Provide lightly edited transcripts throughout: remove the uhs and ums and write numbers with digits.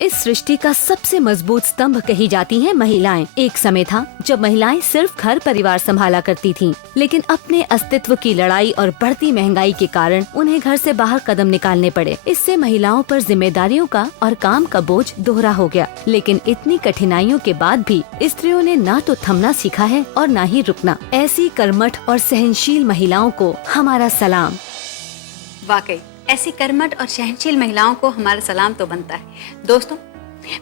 इस सृष्टि का सबसे मजबूत स्तंभ कही जाती हैं महिलाएं। एक समय था जब महिलाएं सिर्फ घर परिवार संभाला करती थीं, लेकिन अपने अस्तित्व की लड़ाई और बढ़ती महंगाई के कारण उन्हें घर से बाहर कदम निकालने पड़े। इससे महिलाओं पर जिम्मेदारियों का और काम का बोझ दोहरा हो गया। लेकिन इतनी कठिनाइयों के बाद भी स्त्रियों ने न तो थमना सीखा है और न ही रुकना। ऐसी कर्मठ और सहनशील महिलाओं को हमारा सलाम। वाकई ऐसी कर्मठ और सहनशील महिलाओं को हमारा सलाम तो बनता है। दोस्तों,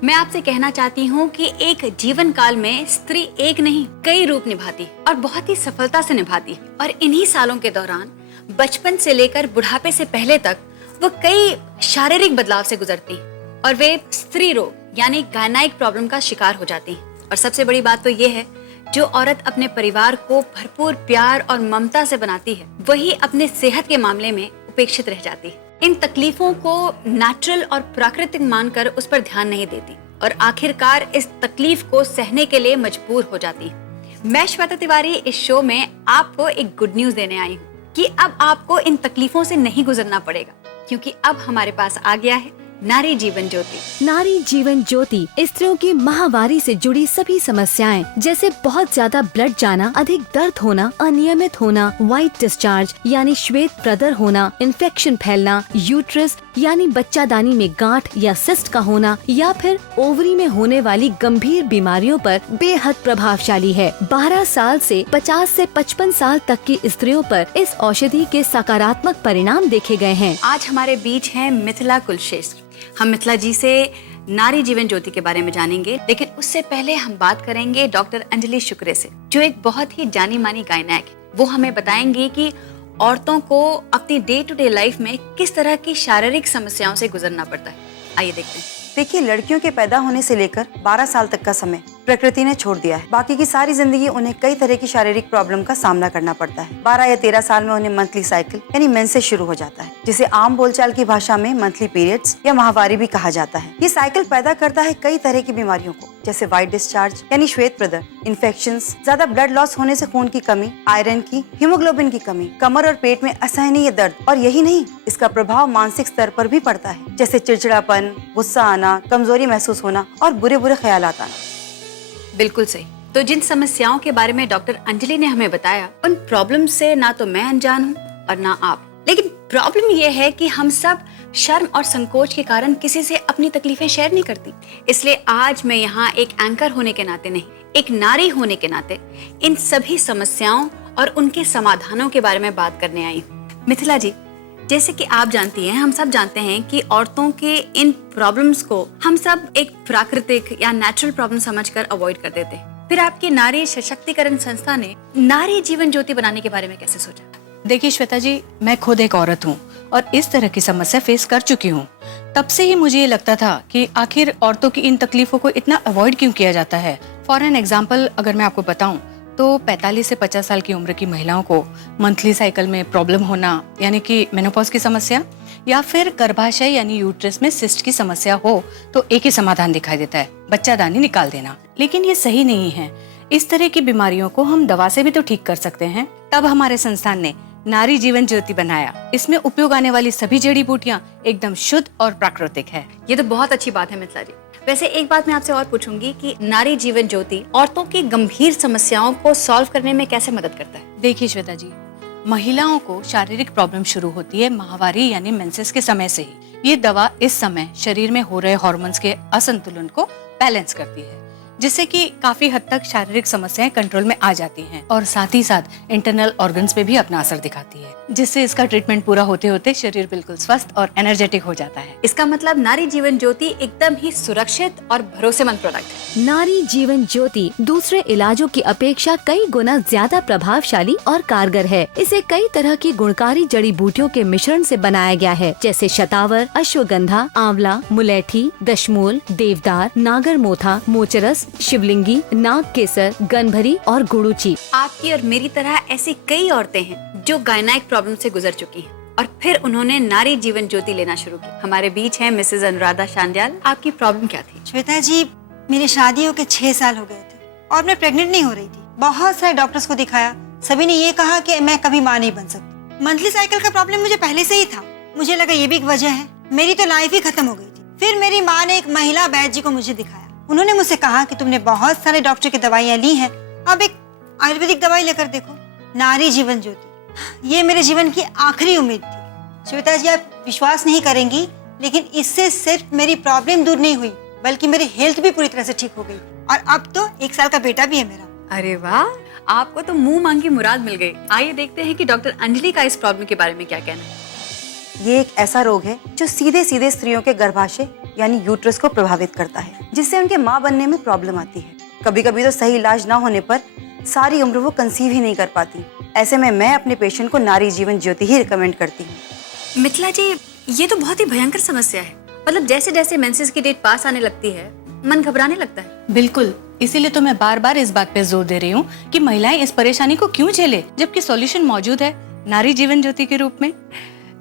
मैं आपसे कहना चाहती हूँ कि एक जीवन काल में स्त्री एक नहीं कई रूप निभाती और बहुत ही सफलता से निभाती, और इन्हीं सालों के दौरान बचपन से लेकर बुढ़ापे से पहले तक वो कई शारीरिक बदलाव से गुजरती और वे स्त्री रोग यानी गायनाइक प्रॉब्लम का शिकार हो जाती। और सबसे बड़ी बात तो ये है, जो औरत अपने परिवार को भरपूर प्यार और ममता से बनाती है, वही अपने सेहत के मामले में उपेक्षित रह जाती है। इन तकलीफों को नेचुरल और प्राकृतिक मानकर उस पर ध्यान नहीं देती और आखिरकार इस तकलीफ को सहने के लिए मजबूर हो जाती है। मैं श्वेता तिवारी इस शो में आपको एक गुड न्यूज देने आई हूँ कि अब आपको इन तकलीफों से नहीं गुजरना पड़ेगा, क्योंकि अब हमारे पास आ गया है नारी जीवन ज्योति। नारी जीवन ज्योति स्त्रियों की माहवारी से जुड़ी सभी समस्याएं, जैसे बहुत ज्यादा ब्लड जाना, अधिक दर्द होना, अनियमित होना, व्हाइट डिस्चार्ज यानी श्वेत प्रदर होना, इन्फेक्शन फैलना, यूट्रस यानी बच्चादानी में गांठ या सिस्ट का होना, या फिर ओवरी में होने वाली गंभीर बीमारियों पर बेहद प्रभावशाली है। 12 साल से 50 से 55 साल तक की स्त्रियों पर इस औषधि के सकारात्मक परिणाम देखे गए हैं। आज हमारे बीच हैं मिथिला कुलश्रेष्ठ। हम मिथिला जी से नारी जीवन ज्योति के बारे में जानेंगे, लेकिन उससे पहले हम बात करेंगे डॉक्टर अंजलि शुक्रे से, जो एक बहुत ही जानी मानी गायनेक है। वो हमें बताएंगी कि औरतों को अपनी डे टू डे लाइफ में किस तरह की शारीरिक समस्याओं से गुजरना पड़ता है। आइए देखते हैं। देखिए, लड़कियों के पैदा होने से लेकर 12 साल तक का समय प्रकृति ने छोड़ दिया है। बाकी की सारी जिंदगी उन्हें कई तरह की शारीरिक प्रॉब्लम का सामना करना पड़ता है। 12 या 13 साल में उन्हें मंथली साइकिल यानी मेंसेस शुरू हो जाता है, जिसे आम बोलचाल की भाषा में मंथली पीरियड्स या माहवारी भी कहा जाता है। ये साइकिल पैदा करता है कई तरह की बीमारियों को, जैसे व्हाइट डिस्चार्ज यानी श्वेत प्रदर, इन्फेक्शंस, ज्यादा ब्लड लॉस होने से खून की कमी, आयरन की, हीमोग्लोबिन की कमी, कमर और पेट में असहनीय दर्द, और यही नहीं, इसका प्रभाव मानसिक स्तर पर भी पड़ता है, जैसे चिड़चिड़ापन, गुस्सा आना, कमजोरी महसूस होना और बुरे बुरे ख्यालात आना। बिल्कुल सही। तो जिन समस्याओं के बारे में डॉक्टर अंजलि ने हमें बताया, उन प्रॉब्लम से ना तो मैं अनजान हूँ और ना आप, लेकिन प्रॉब्लम ये है कि हम सब शर्म और संकोच के कारण किसी से अपनी तकलीफें शेयर नहीं करती। इसलिए आज मैं यहाँ एक एंकर होने के नाते नहीं, एक नारी होने के नाते इन सभी समस्याओं और उनके समाधानों के बारे में बात करने आई हूँ। मिथिला जी, जैसे कि आप जानती हैं, हम सब जानते हैं कि औरतों के इन प्रॉब्लम्स को हम सब एक प्राकृतिक या नेचुरल प्रॉब्लम समझकर अवॉइड कर देते हैं। फिर आपकी नारी सशक्तिकरण संस्था ने नारी जीवन ज्योति बनाने के बारे में कैसे सोचा? देखिए श्वेता जी, मैं खुद एक औरत हूँ और इस तरह की समस्या फेस कर चुकी हूँ। तब से ही मुझे ये लगता था कि आखिर औरतों की इन तकलीफों को इतना अवॉइड क्यों किया जाता है। फॉर एन एग्जाम्पल अगर मैं आपको बताऊं तो 45 से 50 साल की उम्र की महिलाओं को मंथली साइकिल में प्रॉब्लम होना यानी कि मेनोपॉज की समस्या, या फिर गर्भाशय यानी यूट्रस में सिस्ट की समस्या हो तो एक ही समाधान दिखाई देता है, बच्चादानी निकाल देना। लेकिन ये सही नहीं है। इस तरह की बीमारियों को हम दवा से भी तो ठीक कर सकते हैं। तब हमारे संस्थान ने नारी जीवन ज्योति बनाया। इसमें उपयोग आने वाली सभी जड़ी बूटियां एकदम शुद्ध और प्राकृतिक है। ये तो बहुत अच्छी बात है मिथिला जी। वैसे एक बात मैं आपसे और पूछूंगी कि नारी जीवन ज्योति औरतों की गंभीर समस्याओं को सॉल्व करने में कैसे मदद करता है? देखिए श्वेता जी, महिलाओं को शारीरिक प्रॉब्लम शुरू होती है माहवारी यानी मेंसेस के समय से ही। ये दवा इस समय शरीर में हो रहे हार्मोन्स के असंतुलन को बैलेंस करती है, जिससे कि काफी हद तक शारीरिक समस्याएं कंट्रोल में आ जाती हैं और साथ ही साथ इंटरनल ऑर्गन्स पे भी अपना असर दिखाती है, जिससे इसका ट्रीटमेंट पूरा होते होते शरीर बिल्कुल स्वस्थ और एनर्जेटिक हो जाता है। इसका मतलब नारी जीवन ज्योति एकदम ही सुरक्षित और भरोसेमंद प्रोडक्ट है। नारी जीवन ज्योति दूसरे इलाजों की अपेक्षा कई गुना ज्यादा प्रभावशाली और कारगर है। इसे कई तरह की गुणकारी जड़ी बूटियों के मिश्रण से बनाया गया है, जैसे शतावर, अश्वगंधा, आंवला, मुलैठी, दशमूल, देवदार, नागर मोथा, मोचरस, शिवलिंगी, नाग केसर, गनभरी और गुड़ूची। आपकी और मेरी तरह ऐसी कई औरतें हैं जो गायनाइक प्रॉब्लम से गुजर चुकी हैं और फिर उन्होंने नारी जीवन ज्योति लेना शुरू की। हमारे बीच हैं मिसेज अनुराधा शांडियाल। आपकी प्रॉब्लम क्या थी? श्वेता जी, मेरी शादी होके 6 साल हो गए थे और मैं प्रेग्नेंट नहीं हो रही थी। बहुत सारे डॉक्टर्स को दिखाया, सभी ने ये कहा कि मैं कभी मां नहीं बन सकती। मंथली साइकिल का प्रॉब्लम मुझे पहले से ही था। मुझे लगा ये भी एक वजह है, मेरी तो लाइफ ही खत्म हो गई थी। फिर मेरी माँ ने एक महिला वैद्य जी को मुझे दिखाया। उन्होंने मुझसे कहा कि तुमने बहुत सारे डॉक्टर की दवाइयाँ ली हैं, अब एक आयुर्वेदिक दवाई लेकर देखो, नारी जीवन ज्योति। ये मेरे जीवन की आखिरी उम्मीद थी। श्वेता जी, आप विश्वास नहीं करेंगी, लेकिन इससे सिर्फ मेरी प्रॉब्लम दूर नहीं हुई, बल्कि मेरी हेल्थ भी पूरी तरह से ठीक हो गई। और अब तो 1 साल का बेटा भी है मेरा। अरे वाह, आपको तो मुंह मांगी मुराद मिल गई। आइए देखते हैं कि डॉक्टर अंजलि का इस प्रॉब्लम के बारे में क्या कहना है। ये एक ऐसा रोग है जो सीधे सीधे स्त्रियों के गर्भाशय यानी यूट्रस को प्रभावित करता है, जिससे उनके माँ बनने में प्रॉब्लम आती है। कभी कभी तो सही इलाज ना होने पर सारी उम्र वो कंसीव ही नहीं कर पाती। ऐसे में मैं अपने पेशेंट को नारी जीवन ज्योति ही रिकमेंड करती हूँ। मिथिला जी, ये तो बहुत ही भयंकर समस्या है। मतलब जैसे जैसे मेंसेस की डेट पास आने लगती है, मन घबराने लगता है। बिल्कुल, इसीलिए तो मैं बार बार इस बात पे जोर दे रही हूँ कि महिलाएं इस परेशानी को क्यों झेले, जबकि सॉल्यूशन मौजूद है नारी जीवन ज्योति के रूप में।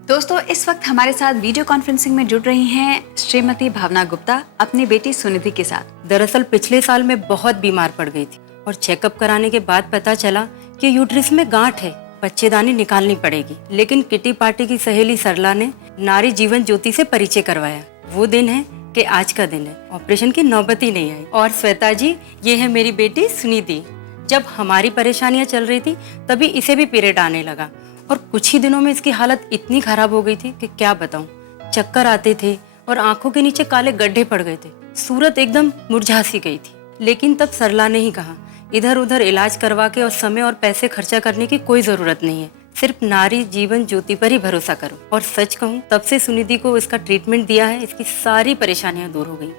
दोस्तों, इस वक्त हमारे साथ वीडियो कॉन्फ्रेंसिंग में जुड़ रही हैं श्रीमती भावना गुप्ता अपनी बेटी सुनिधि के साथ। दरअसल पिछले साल मैं बहुत बीमार पड़ गई थी और चेकअप कराने के बाद पता चला कि यूट्रस में गांठ है, बच्चेदानी निकालनी पड़ेगी। लेकिन किटी पार्टी की सहेली सरला ने नारी जीवन ज्योति से परिचय करवाया। वो दिन है कि आज का दिन है। ऑपरेशन की नौबत ही नहीं आई। और श्वेता जी, ये है मेरी बेटी सुनिधि। जब हमारी परेशानियां चल रही थी तभी इसे भी पीरियड आने लगा और कुछ ही दिनों में इसकी हालत इतनी खराब हो गई थी कि क्या बताऊं। चक्कर आते थे और आंखों के नीचे काले गड्ढे पड़ गए थे। सूरत एकदम मुरझा सी गई थी। लेकिन तब सरला ने ही कहा, इधर उधर इलाज करवा के और समय और पैसे खर्चा करने की कोई जरूरत नहीं है, सिर्फ नारी जीवन ज्योति पर ही भरोसा करो। और सच कहूँ, तब से सुनिधि को इसका ट्रीटमेंट दिया है, इसकी सारी परेशानियां दूर हो गई।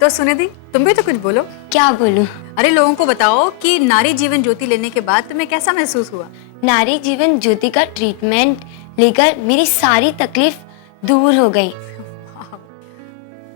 तो सुनिधि, तुम भी तो कुछ बोलो। क्या बोलूं? अरे लोगों को बताओ कि नारी जीवन ज्योति लेने के बाद तुम्हें कैसा महसूस हुआ। नारी जीवन ज्योति का ट्रीटमेंट लेकर मेरी सारी तकलीफ दूर हो गई।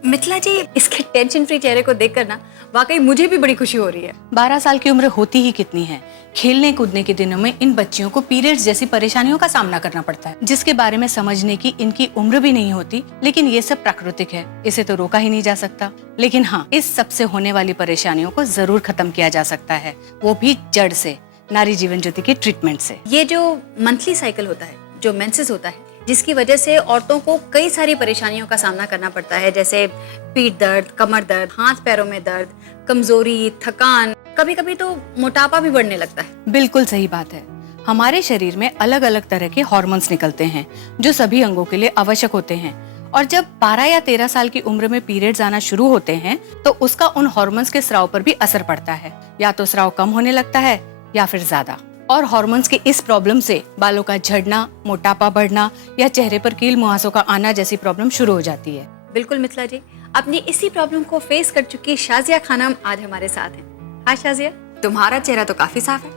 मिथिला जी, इसके टेंशन फ्री चेहरे को देखकर ना वाकई मुझे भी बड़ी खुशी हो रही है। 12 साल की उम्र होती ही कितनी है। खेलने कूदने के दिनों में इन बच्चियों को पीरियड्स जैसी परेशानियों का सामना करना पड़ता है, जिसके बारे में समझने की इनकी उम्र भी नहीं होती। लेकिन ये सब प्राकृतिक है, इसे तो रोका ही नहीं जा सकता। लेकिन हाँ, इस सब से होने वाली परेशानियों को जरूर खत्म किया जा सकता है, वो भी जड़ से, नारी जीवन ज्योति के ट्रीटमेंट से। ये जो मंथली साइकिल होता है, जो मेंसेस होता है, जिसकी वजह से औरतों को कई सारी परेशानियों का सामना करना पड़ता है, जैसे पीठ दर्द, कमर दर्द, हाथ पैरों में दर्द, कमजोरी, थकान, कभी कभी तो मोटापा भी बढ़ने लगता है। बिल्कुल सही बात है। हमारे शरीर में अलग अलग तरह के हार्मोन्स निकलते हैं जो सभी अंगों के लिए आवश्यक होते हैं। और जब 12 या 13 साल की उम्र में पीरियड्स आना शुरू होते हैं तो उसका उन हार्मोन्स के स्राव पर भी असर पड़ता है। या तो स्राव कम होने लगता है या फिर ज्यादा। और हार्मोन्स के इस प्रॉब्लम से बालों का झड़ना, मोटापा बढ़ना या चेहरे पर कील मुहासों का आना जैसी प्रॉब्लम शुरू हो जाती है। बिल्कुल मिथिला जी, अपनी इसी प्रॉब्लम को फेस कर चुकी शाजिया खानम आज हमारे साथ हैं। हाय शाजिया, तुम्हारा चेहरा तो काफी साफ है।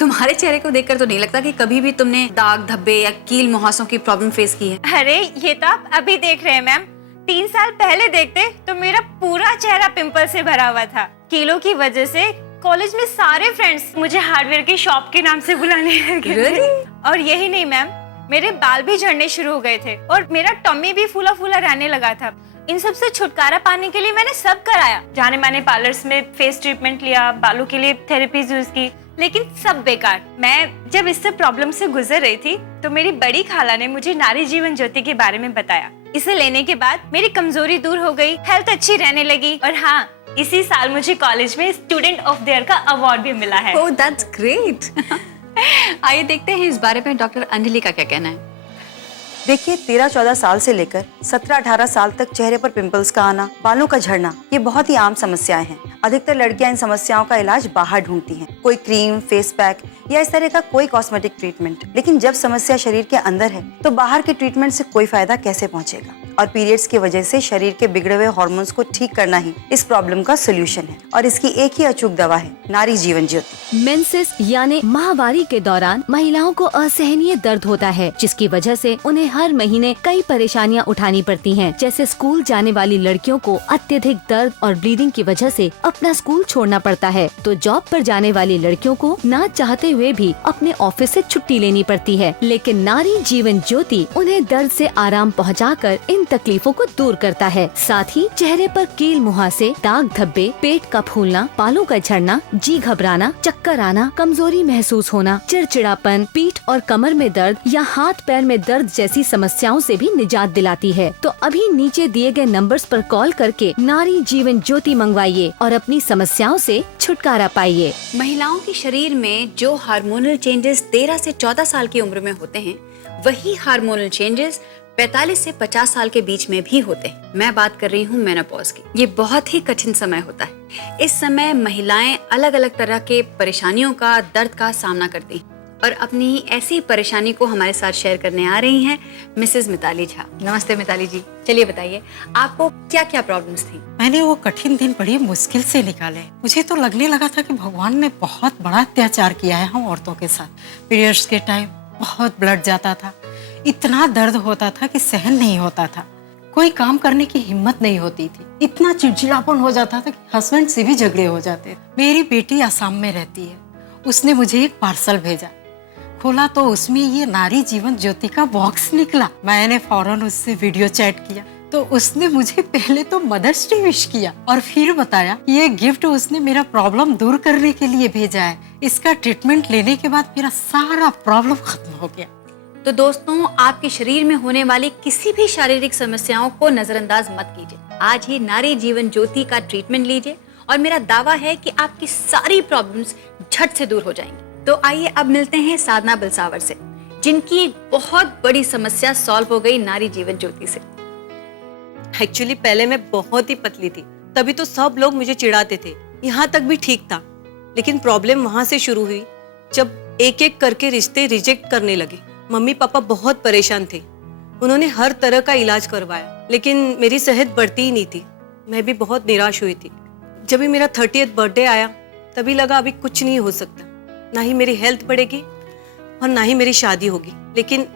तुम्हारे चेहरे को देखकर तो नहीं लगता कि कभी भी तुमने दाग, धब्बे या कील मुहासों की प्रॉब्लम फेस की है। अरे ये तो आप अभी देख रहे हैं मैम, 3 साल पहले देखते तो मेरा पूरा चेहरा पिंपल से भरा हुआ था। कीलों की वजह से कॉलेज में सारे फ्रेंड्स मुझे हार्डवेयर की शॉप के नाम से बुलाने लगे थे। और यही नहीं मैम, मेरे बाल भी झड़ने शुरू हो गए थे और मेरा टम्मी भी फूला फूला रहने लगा था। इन सब से छुटकारा पाने के लिए मैंने सब कराया, जाने माने पार्लर्स में फेस ट्रीटमेंट लिया, बालों के लिए थेरेपीज यूज की, लेकिन सब बेकार। मैं जब इससे प्रॉब्लम से गुजर रही थी तो मेरी बड़ी खाला ने मुझे नारी जीवन ज्योति के बारे में बताया। इसे लेने के बाद मेरी कमजोरी दूर हो गई, हेल्थ अच्छी रहने लगी और हाँ, इसी साल मुझे कॉलेज में स्टूडेंट ऑफ द ईयर का अवार्ड भी मिला है। ओह, दैट्स ग्रेट। आइए देखते हैं इस बारे में डॉक्टर अंजलि का क्या कहना है। देखिए, 13-14 साल से लेकर 17-18 साल तक चेहरे पर पिंपल्स का आना, बालों का झड़ना, ये बहुत ही आम समस्याएं हैं। अधिकतर लड़कियां इन समस्याओं का इलाज बाहर ढूंढती हैं, कोई क्रीम, फेस पैक या इस तरह का कोई कॉस्मेटिक ट्रीटमेंट। लेकिन जब समस्या शरीर के अंदर है तो बाहर के ट्रीटमेंट से कोई फायदा कैसे पहुंचेगा। और पीरियड्स की वजह से शरीर के बिगड़े हुए हार्मोन्स को ठीक करना ही इस प्रॉब्लम का सोल्यूशन है और इसकी एक ही अचूक दवा है, नारी जीवन ज्योति। मेंसेस यानी माहवारी के दौरान महिलाओं को असहनीय दर्द होता है, जिसकी वजह से उन्हें हर महीने कई परेशानियां उठानी पड़ती हैं, जैसे स्कूल जाने वाली लड़कियों को अत्यधिक दर्द और ब्लीडिंग की वजह से अपना स्कूल छोड़ना पड़ता है, तो जॉब पर जाने वाली लड़कियों को ना चाहते हुए भी अपने ऑफिस से छुट्टी लेनी पड़ती है। लेकिन नारी जीवन ज्योति उन्हें दर्द से आराम पहुंचाकर इन तकलीफों को दूर करता है। साथ ही चेहरे पर कील मुहासे, दाग धब्बे, पेट का फूलना, बालों का झड़ना, जी घबराना, चक्कर आना, कमजोरी महसूस होना, चिड़चिड़ापन, पीठ और कमर में दर्द या हाथ पैर में दर्द जैसी समस्याओं से भी निजात दिलाती है। तो अभी नीचे दिए गए नंबर्स पर कॉल करके नारी जीवन ज्योति मंगवाइए और अपनी समस्याओं से छुटकारा पाइए। महिलाओं के शरीर में जो हार्मोनल चेंजेस 13 से 14 साल की उम्र में होते हैं, वही हार्मोनल चेंजेस 45 से 50 साल के बीच में भी होते हैं। मैं बात कर रही हूँ मेनोपॉज की। ये बहुत ही कठिन समय होता है। इस समय महिलाएं अलग अलग तरह के परेशानियों का, दर्द का सामना करती हैं और अपनी ऐसी परेशानी को हमारे साथ शेयर करने आ रही हैं मिसेस मिताली झा। नमस्ते मिताली जी, चलिए बताइए आपको क्या क्या प्रॉब्लम्स थी? मैंने वो कठिन दिन बड़ी मुश्किल से निकाले। मुझे तो लगने लगा था कि भगवान ने बहुत बड़ा अत्याचार किया है हम औरतों के साथ। पीरियड्स के टाइम बहुत ब्लड जाता था, इतना दर्द होता था कि सहन नहीं होता था, कोई काम करने की हिम्मत नहीं होती थी, इतना चिड़चिड़ापन हो जाता था कि हस्बैंड से भी झगड़े हो जाते थे। मेरी बेटी आसाम में रहती है, उसने मुझे एक पार्सल भेजा, खोला तो उसमें ये नारी जीवन ज्योति का बॉक्स निकला। मैंने फौरन उससे वीडियो चैट किया तो उसने मुझे पहले तो मदर्स डे विश किया और फिर बताया ये गिफ्ट उसने मेरा प्रॉब्लम दूर करने के लिए भेजा है। इसका ट्रीटमेंट लेने के बाद मेरा सारा प्रॉब्लम खत्म हो गया। तो दोस्तों, आपके शरीर में होने वाली किसी भी शारीरिक समस्याओं को नजरअंदाज मत कीजिए। आज ही नारी जीवन ज्योति का ट्रीटमेंट लीजिए और मेरा दावा है कि आपकी सारी प्रॉब्लम्स झट से दूर हो जाएंगी। तो आइए अब मिलते हैं साधना बलसावर से, जिनकी एक बहुत बड़ी समस्या सॉल्व हो गई नारी जीवन ज्योति से। एक्चुअली पहले मैं बहुत ही पतली थी, तभी तो सब लोग मुझे चिढ़ाते थे, यहाँ तक भी ठीक था। लेकिन प्रॉब्लम वहां से शुरू हुई जब एक एक करके रिश्ते रिजेक्ट करने लगे। मम्मी पापा बहुत परेशान थे, उन्होंने हर तरह का इलाज करवाया, लेकिन मेरी सेहत बढ़ती ही नहीं थी। मैं भी बहुत निराश हुई थी। जब भी मेरा 30th बर्थडे आया तभी लगा अभी कुछ नहीं हो सकता, ना ही मेरी हेल्थ बढ़ेगी और ना ही मेरी शादी होगी। लेकिन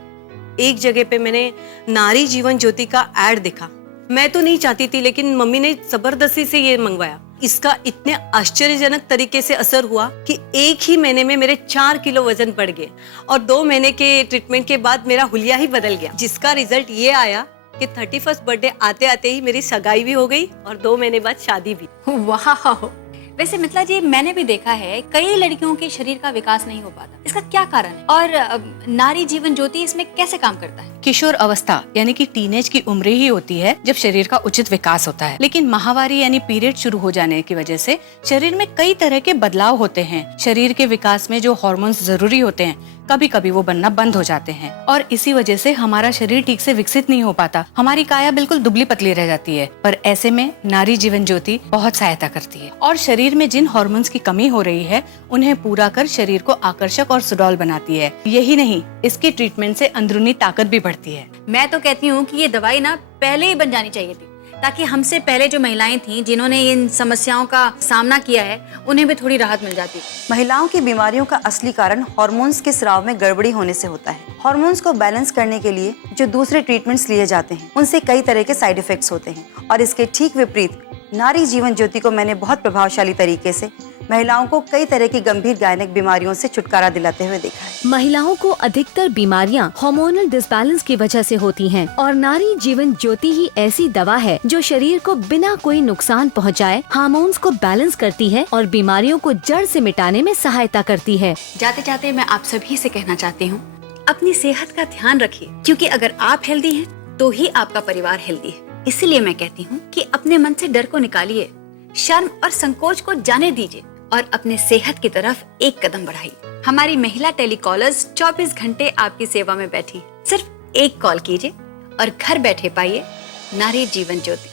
एक जगह पे मैंने नारी जीवन ज्योति का ऐड देखा। मैं तो नहीं चाहती थी, लेकिन मम्मी ने जबरदस्ती से ये मंगवाया। इसका इतने आश्चर्यजनक तरीके से असर हुआ कि एक ही महीने में मेरे 4 किलो वजन बढ़ गए और 2 महीने के ट्रीटमेंट के बाद मेरा हुलिया ही बदल गया, जिसका रिजल्ट ये आया कि 31st बर्थडे आते आते ही मेरी सगाई भी हो गई और 2 महीने बाद शादी भी। वाह! वैसे मित्ला जी, मैंने भी देखा है कई लड़कियों के शरीर का विकास नहीं हो पाता। इसका क्या कारण है और नारी जीवन ज्योति इसमें कैसे काम करता है? किशोर अवस्था यानी कि टीनेज की उम्र ही होती है जब शरीर का उचित विकास होता है, लेकिन माहवारी यानी पीरियड शुरू हो जाने की वजह से शरीर में कई तरह के बदलाव होते हैं। शरीर के विकास में जो हार्मोन्स जरूरी होते हैं कभी कभी वो बनना बंद हो जाते हैं और इसी वजह से हमारा शरीर ठीक से विकसित नहीं हो पाता, हमारी काया बिल्कुल दुबली पतली रह जाती है। पर ऐसे में नारी जीवन ज्योति बहुत सहायता करती है और शरीर में जिन हार्मोन्स की कमी हो रही है उन्हें पूरा कर शरीर को आकर्षक और सुडौल बनाती है। यही नहीं, इसके ट्रीटमेंट से अंदरूनी ताकत भी बढ़ती है। मैं तो कहती हूँ कि ये दवाई ना पहले ही बन जानी चाहिए थी, ताकि हमसे पहले जो महिलाएं थीं जिन्होंने इन समस्याओं का सामना किया है उन्हें भी थोड़ी राहत मिल जाती। महिलाओं की बीमारियों का असली कारण हार्मोन्स के स्राव में गड़बड़ी होने से होता है। हार्मोन्स को बैलेंस करने के लिए जो दूसरे ट्रीटमेंट्स लिए जाते हैं उनसे कई तरह के साइड इफेक्ट्स होते हैं और इसके ठीक विपरीत नारी जीवन ज्योति को मैंने बहुत प्रभावशाली तरीके से महिलाओं को कई तरह की गंभीर गायनिक बीमारियों से छुटकारा दिलाते हुए देखा है। महिलाओं को अधिकतर बीमारियां हार्मोनल डिसबैलेंस की वजह से होती हैं और नारी जीवन ज्योति ही ऐसी दवा है जो शरीर को बिना कोई नुकसान पहुंचाए हार्मोन्स को बैलेंस करती है और बीमारियों को जड़ से मिटाने में सहायता करती है। जाते जाते मैं आप सभी से कहना चाहती हूँ, अपनी सेहत का ध्यान रखिए, क्योंकि अगर आप हेल्दी हैं तो ही आपका परिवार हेल्दी है। इसीलिए मैं कहती हूँ कि अपने मन से डर को निकालिए, शर्म और संकोच को जाने दीजिए और अपने सेहत की तरफ एक कदम बढ़ाइए। हमारी महिला टेलीकॉलर्स 24 घंटे आपकी सेवा में बैठी। सिर्फ एक कॉल कीजिए और घर बैठे पाइए नारी जीवन ज्योति।